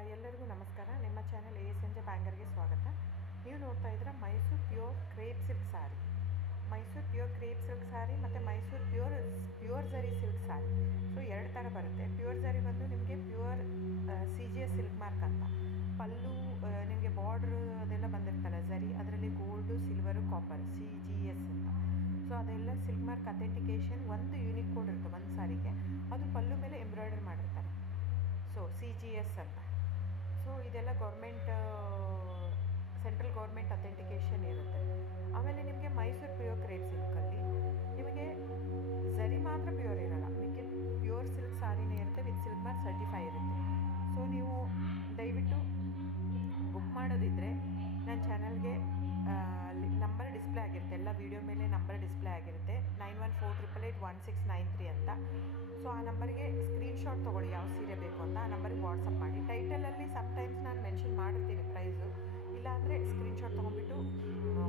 ಎಲ್ಲರಿಗೂ ನಮಸ್ಕಾರ. ನಿಮ್ಮ ಚಾನೆಲ್ ಸಂಜೆ ಬ್ಯಾಂಗರ್ಗೆ ಸ್ವಾಗತ. ನೀವು ನೋಡ್ತಾ ಇದ್ದೀರಾ ಮೈಸೂರು ಪ್ಯೂರ್ ಕ್ರೇಪ್ ಸಿಲ್ಕ್ ಸಾರಿ. ಮೈಸೂರು ಪ್ಯೂರ್ ಕ್ರೇಪ್ ಸಿಲ್ಕ್ ಸಾರಿ ಮತ್ತು ಮೈಸೂರು ಪ್ಯೂರ್ ಝರಿ ಸಿಲ್ಕ್ ಸಾರಿ. ಸೊ ಎರಡು ಥರ ಬರುತ್ತೆ. ಪ್ಯೂರ್ ಝರಿ ಬಂದು ನಿಮಗೆ ಪ್ಯೂರ್ CGS ಸಿಲ್ಕ್ ಮಾರ್ಕ್ ಅಂತ. ಪಲ್ಲು ನಿಮಗೆ ಬಾರ್ಡ್ರು ಅದೆಲ್ಲ ಬಂದಿರ್ತಲ್ಲ ಝರಿ, ಅದರಲ್ಲಿ ಗೋಲ್ಡು, ಸಿಲ್ವರು, ಕಾಪರ್ CGS ಅಂತ. ಸೊ ಅದೆಲ್ಲ ಸಿಲ್ಕ್ ಮಾರ್ಕ್ ಅಥೆಂಟಿಕೇಷನ್ ಒಂದು ಯೂನಿಕ್ ಕೋಡ್ ಇರುತ್ತೆ ಒಂದು ಸಾರಿಗೆ. ಅದು ಪಲ್ಲು ಮೇಲೆ ಎಂಬ್ರಾಯ್ಡರ್ ಮಾಡಿರ್ತಾರೆ. ಸೊ CGS ಅಂತ. ಸೊ ಇದೆಲ್ಲ ಸೆಂಟ್ರಲ್ ಗೌರ್ಮೆಂಟ್ ಅಥೆಂಟಿಕೇಷನ್ ಇರುತ್ತೆ. ಆಮೇಲೆ ನಿಮಗೆ ಮೈಸೂರು ಪ್ಯೂರ್ ಕ್ರೇಪ್ ಸಿಲ್ಕಲ್ಲಿ ನಿಮಗೆ ಝರಿ ಮಾತ್ರ ಪ್ಯೂರ್ ಇರೋಲ್ಲ, ನಿಮಗೆ ಪ್ಯೂರ್ ಸಿಲ್ಕ್ ಸಾರಿನೇ ಇರುತ್ತೆ, ವಿತ್ ಸಿಲ್ಕ್ ಮಾರ್ಕ್ ಸರ್ಟಿಫೈ ಇರುತ್ತೆ. ಸೊ ನೀವು ದಯವಿಟ್ಟು ಬುಕ್ ಮಾಡೋದಿದ್ದರೆ ನನ್ನ ಚಾನಲ್ಗೆ ನಂಬರ್ ಡಿಸ್ಪ್ಲೇ ಆಗಿರುತ್ತೆ, ಎಲ್ಲ ವೀಡಿಯೋ ಮೇಲೆ ನಂಬರ್ ಡಿಸ್ಪ್ಲೇ ಆಗಿರುತ್ತೆ, 9148881693 ಅಂತ. ಸೊ ಆ ನಂಬರ್ಗೆ ಸ್ಕ್ರೀನ್ಶಾಟ್ ತೊಗೊಳ್ಳಿ ಯಾವ ಸೀರೆ ಬೇಕು ಅಂತ, ಆ ನಂಬರ್ಗೆ ವಾಟ್ಸಪ್ ಮಾಡಿ. ಟೈಟಲಲ್ಲಿ ಸಮ್ಟೈಮ್ಸ್ ನಾನು ಮೆನ್ಷನ್ ಮಾಡಿರ್ತೀನಿ ಪ್ರೈಸು, ಇಲ್ಲಾಂದರೆ ಸ್ಕ್ರೀನ್ಶಾಟ್ ತೊಗೊಂಡ್ಬಿಟ್ಟು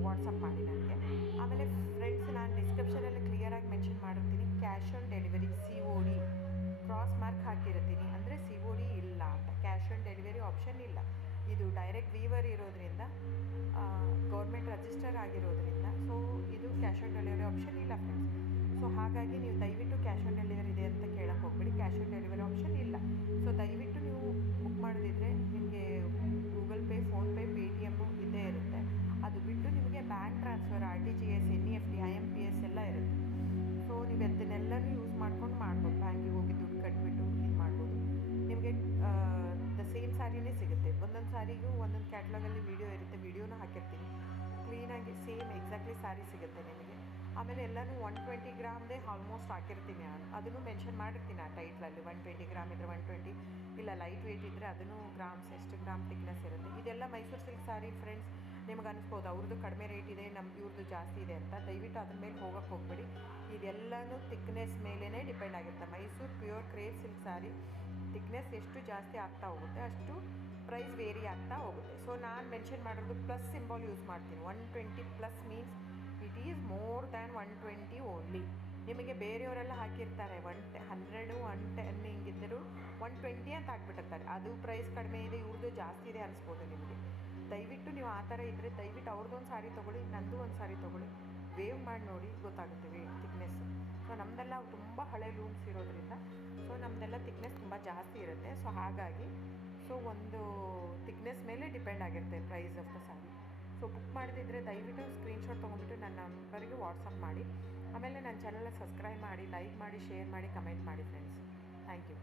ವಾಟ್ಸಪ್ ಮಾಡಿ ನನಗೆ. ಆಮೇಲೆ ಫ್ರೆಂಡ್ಸ್, ನಾನು ಡಿಸ್ಕ್ರಿಪ್ಷನಲ್ಲಿ ಕ್ಲಿಯರಾಗಿ ಮೆನ್ಷನ್ ಮಾಡಿರ್ತೀನಿ, cash on delivery COD cross mark ಹಾಕಿರ್ತೀನಿ, ಅಂದರೆ COD ಇಲ್ಲ ಅಂತ, ಕ್ಯಾಶ್ ಆನ್ ಡೆಲಿವರಿ ಆಪ್ಷನ್ ಇಲ್ಲ. ಇದು ಡೈರೆಕ್ಟ್ ವೀವರ್ ಇರೋದ್ರಿಂದ, ಗೌರ್ಮೆಂಟ್ ರಿಜಿಸ್ಟರ್ ಆಗಿರೋದ್ರಿಂದ, ಸೊ ಇದು ಕ್ಯಾಶ್ ಆನ್ ಡೆಲಿವರಿ ಆಪ್ಷನ್ ಇಲ್ಲ ಫ್ರೆಂಡ್ಸ್. ಸೊ ಹಾಗಾಗಿ ನೀವು ದಯವಿಟ್ಟು ಕ್ಯಾಶ್ ಆನ್ ಡೆಲಿವರಿ ಇದೆ ಅಂತ ಕೇಳಕ್ಕೆ ಹೋಗ್ಬೇಡಿ, ಕ್ಯಾಶ್ ಆನ್ ಡೆಲಿವರಿ ಆಪ್ಷನ್ ಇಲ್ಲ. ಸೊ ದಯವಿಟ್ಟು ನೀವು ಬುಕ್ ಮಾಡೋದಿದ್ರೆ ನಿಮಗೆ ಗೂಗಲ್ ಪೇ, ಫೋನ್ಪೇ, Paytm ಇದ್ದೇ ಇರುತ್ತೆ. ಅದು ಬಿಟ್ಟು ನಿಮಗೆ bank transfer, RTGS, NEFT, IMPS ಎಲ್ಲ ಇರುತ್ತೆ. ಸೊ ನೀವು ಅದನ್ನೆಲ್ಲನೂ ಯೂಸ್ ಮಾಡ್ಕೊಂಡು ಮಾಡ್ಬೋದು. ಬ್ಯಾಂಕಿಗೆ ಹೋಗಿ ದುಡ್ಡು ಕಟ್ಬಿಟ್ಟು ಇದು ಮಾಡ್ಬೋದು. ನಿಮಗೆ ದ ಸೇಮ್ ಸ್ಯಾರಿನೇ ಸಿಗುತ್ತೆ. ಒಂದೊಂದು ಸ್ಯಾರಿಗೂ ಒಂದೊಂದು ಕ್ಯಾಟ್ಲಾಗಲ್ಲಿ ವೀಡಿಯೋ ಇರುತ್ತೆ, ವೀಡಿಯೋನ ಹಾಕಿರ್ತೀನಿ. ಕ್ಲೀನಾಗಿ ಸೇಮ್ ಎಕ್ಸಾಕ್ಟ್ಲಿ ಸ್ಯಾರಿ ಸಿಗುತ್ತೆ ನಿಮಗೆ. ಆಮೇಲೆ ಎಲ್ಲನೂ 120 ಗ್ರಾಮ್ದೇ ಆಲ್ಮೋಸ್ಟ್ ಹಾಕಿರ್ತೀನಿ ನಾನು, ಅದನ್ನು ಮೆನ್ಷನ್ ಮಾಡಿರ್ತೀನಿ ಆ ಟೈಟ್ಲಲ್ಲಿ. 120 ಗ್ರಾಮ್ ಇದ್ದರೆ 120, ಇಲ್ಲ ಲೈಟ್ ವೆಯ್ಟ್ ಇದ್ದರೆ ಅದನ್ನು ಗ್ರಾಮ್ಸ್ ಎಷ್ಟು ಗ್ರಾಮ್ ಥಿಕ್ನೆಸ್ ಇರುತ್ತೆ. ಇದೆಲ್ಲ ಮೈಸೂರು ಸಿಲ್ಕ್ ಸಾರಿ ಫ್ರೆಂಡ್ಸ್. ನಿಮ್ಗೆ ಅನಿಸ್ಬೋದು ಅವ್ರದ್ದು ಕಡಿಮೆ ರೇಟ್ ಇದೆ, ಇವ್ರದ್ದು ಜಾಸ್ತಿ ಇದೆ ಅಂತ. ದಯವಿಟ್ಟು ಅದ್ರ ಮೇಲೆ ಹೋಗೋಕ್ಕೆ ಹೋಗ್ಬೇಡಿ. ಇದೆಲ್ಲನೂ ಥಿಕ್ನೆಸ್ ಮೇಲೇ ಡಿಪೆಂಡ್ ಆಗಿರುತ್ತೆ. ಮೈಸೂರು ಪ್ಯೂರ್ ಕ್ರೇಪ್ ಸಿಲ್ಕ್ ಸಾರಿ ಥಿಕ್ನೆಸ್ ಎಷ್ಟು ಜಾಸ್ತಿ ಆಗ್ತಾ ಹೋಗುತ್ತೆ ಅಷ್ಟು ಪ್ರೈಸ್ ವೇರಿ ಆಗ್ತಾ ಹೋಗುತ್ತೆ. ಸೊ ನಾನು ಮೆನ್ಷನ್ ಮಾಡಿರೋದು ಪ್ಲಸ್ ಸಿಂಬಲ್ ಯೂಸ್ ಮಾಡ್ತೀನಿ. 120 plus means it is more than 120 only. ನಿಮಗೆ ಬೇರೆಯವರೆಲ್ಲ ಹಾಕಿರ್ತಾರೆ 100, 110 ಹಿಂಗಿದ್ದರೂ 120 ಅಂತ ಹಾಕ್ಬಿಟ್ಟಿರ್ತಾರೆ. ಅದು ಪ್ರೈಸ್ ಕಡಿಮೆ ಇದೆ, ಇವ್ರದ್ದು ಜಾಸ್ತಿ ಇದೆ ಅನಿಸ್ಬೋದು ನಿಮಗೆ. ದಯವಿಟ್ಟು ನೀವು ಆ ಥರ ಇದ್ದರೆ ದಯವಿಟ್ಟು ಅವ್ರದ್ದೊಂದು ಸಾರಿ ತೊಗೊಳ್ಳಿ, ನಂದು ಒಂದು ಸಾರಿ ತೊಗೊಳ್ಳಿ, ವೇವ್ ಮಾಡಿ ನೋಡಿ, ಗೊತ್ತಾಗುತ್ತೆ ವೇಟ್ ಥಿಕ್ನೆಸ್ಸು. ಸೊ ನಮ್ಮದೆಲ್ಲ ತುಂಬ ಹಳೆ ಲೂಮ್ಸ್ ಇರೋದ್ರಿಂದ ಸೊ ನಮ್ಮದೆಲ್ಲ ಥಿಕ್ನೆಸ್ ತುಂಬ ಜಾಸ್ತಿ ಇರುತ್ತೆ. ಸೊ ಹಾಗಾಗಿ ಒಂದು ಥಿಕ್ನೆಸ್ ಮೇಲೆ ಡಿಪೆಂಡ್ ಆಗಿರುತ್ತೆ price of the sari. So book ಮಾಡಿದ್ರೆ ದಯವಿಟ್ಟು ಸ್ಕ್ರೀನ್ಶಾಟ್ ತೊಗೊಂಡ್ಬಿಟ್ಟು ನನ್ನ ನಂಬರಿಗೆ ವಾಟ್ಸಪ್ ಮಾಡಿ. ಆಮೇಲೆ ನನ್ನ ಚಾನಲ್ನ ಸಬ್ಸ್ಕ್ರೈಬ್ ಮಾಡಿ, ಲೈಕ್ ಮಾಡಿ, ಶೇರ್ ಮಾಡಿ, ಕಮೆಂಟ್ ಮಾಡಿ ಫ್ರೆಂಡ್ಸ್. Thank you.